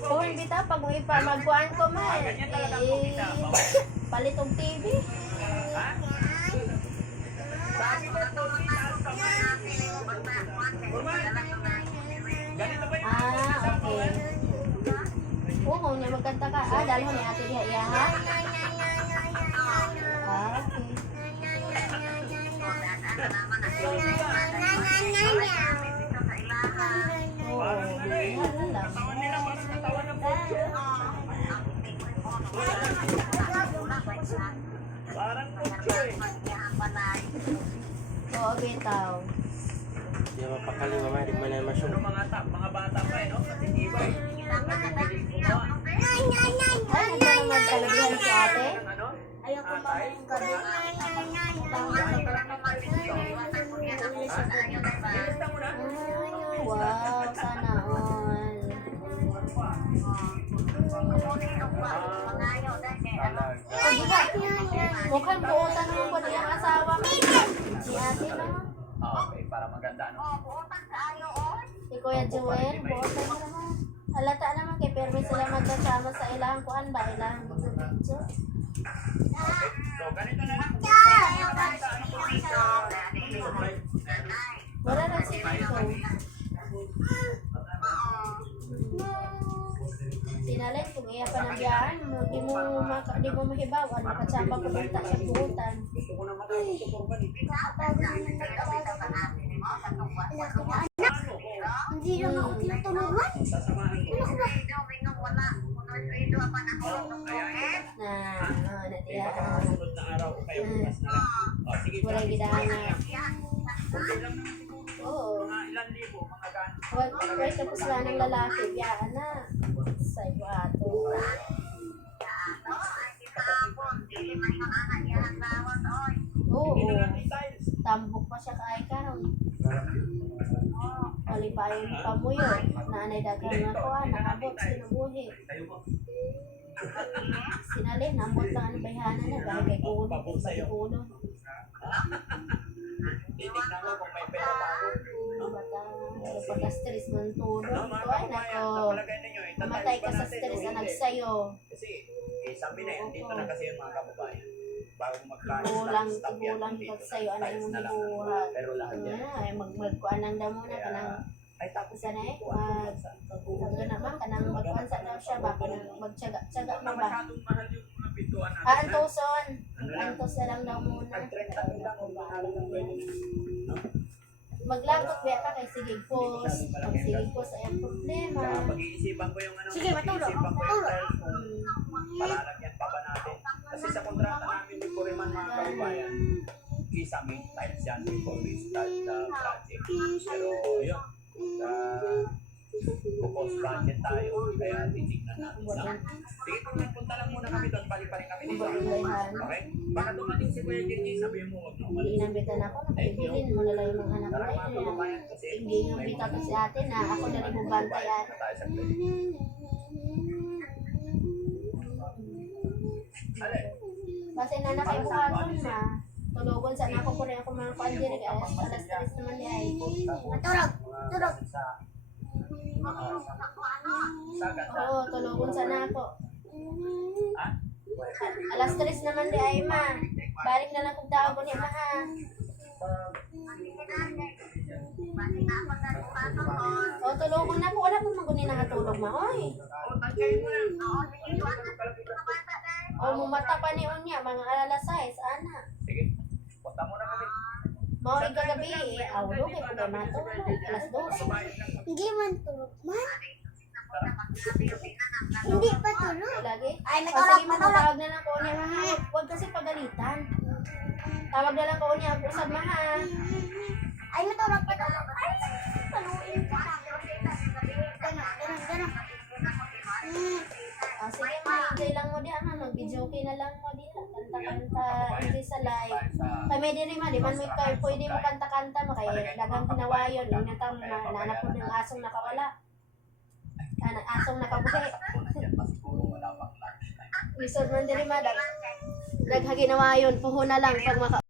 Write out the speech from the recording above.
Kung bita, pag mo ipamagkuhan ko man, palitong TV. Okay. Oo, niya magkanta ka. Dahil mo ni ate diha iya, ha? Okay. Parang kutso eh. Oo, bitaw. Di ba pakali mama, di ba na masyong. Mga bata pa eh, no? Kasi iba eh. Ay, hindi naman talaga si ate. Ayoko mamayin kami. Wow, sana all. Hindi ka, mukhang buutan naman po niyang asawa mo. Si ate na. Okay, para maganda, no? Si Kuya Joel, buutan mo naman. Halata naman kay Permi sila magkasama sa ilang kuan ba? Ilang video. So, ganito na lang. Wala na si Nico. Sinalay kung iya pa ng biyaan, di mo mahibawan, makatsamba ko banta sa buutan. Gusto ko na matuto kurban eh. Hindi naman ako tinutulungan. Sasamahan ko. Na diya. Sunod na araw, kayo bukas na lang. O, sige. Wala gidaan na. Okay lang naman siguro. Oo. Mga ilan libo, mga gano'n. Wala tapos lang ng lalaki, biyaan na. Sa iyo ato. Oo. Hindi na lang details. Tambok pa siya kay karon. Palipayon pa mo yun. Nanay dagang na ko, nakabot, sinubuhi. Sinalin, nambot lang ang bayhanan na, dahil kay kulo, kay kulo. Titignan ko kung may pera pa ako. Bata, pagka-stress man tulog. No, mga Ito ay kababayan, nako, napalagay ninyo, itatayo mamatay pa ka sa natin stress o na hindi. nagsayo. Kasi, sabi na yan, dito na kasi yung mga kababayan. Bago magkain, Kulang, stop yan. kulang Dito, sa'yo, ano tiles yung na lang. buhat. Pero lahat yan. Ay, magkuhan ng damo na, kanang, Ay, tapos sana eh, sabi naman, kanang magkuhan sa daw siya ba, kanang magtsaga-tsaga na ba? masyadong mahal yung mga pintuan natin. Antuson, antos na lang daw muna. Nag-30 lang kung mahal ng pwede na. No? Maglagot ba ka kay sige post, pag sige post ay ang problema. Kaya pag-iisipan ko yung ano, Sige, matulog. pag-iisipan ko yung Matulog. tiles kung palalagyan pa ba natin. Kasi sa kontrata namin ni Puriman mga kababayan, isa may tiles yan before we start the project. Pero yun, kung budget tayo, kaya titignan natin sa. Sige po, punta lang muna kami doon, balik-balik kami dito. Okay? Baka dumating si Kuya JJ, sabihin mo, huwag nung malis. Inambitan ako, nakibilin mo na lang yung mga anak Tara mga ko. kababayan, kasi Hindi yung bita ko sa atin na ako na rin bubantay at na tayo sa play. Alin? kasi na nakibuhaton na. Tulugon sa nako ko rin ako mga pandiri kaya alas 3 naman di ay. Matulog. Tulog. Sagat na. Oo, tulugon sa nako. Ha? Alas 3 naman di ay ma. Balik na lang kung tawag ko ni ma ha. O, tulugon na ko. Wala pong magunin na katulog ma. Oy. O, tagkayin mo lang. O, mumata pa ni Unya. Mga alas 6. Ana. Sige, punta muna kami. Mao ikagabi eh. Awlo kay pagay matulog. Alas 12. Hindi man tulog man. Hindi pa tulog. Lagi. Ay, O, matulog, sige, matulog. matawag na lang ko niya ma. Huwag kasi pagalitan. Tawag na lang ko niya. Usap ma ha. Ay, matulog pa tulog. Ay, paluin ka. Ganun. O, sige ma. Enjoy lang mo di ama. Mag-video okay na lang mo di. Kanta-kanta. Enjoy sa live. Kami din rin ma. Di man mo ikaw. Pwede mo kanta-kanta mo. Kaya dagang kinawayon. Una tang nanap mo ng asong nakawala. Asong nakabuhi. Lisod man din rin ma. Daghaginawayon. Puho na lang pag maka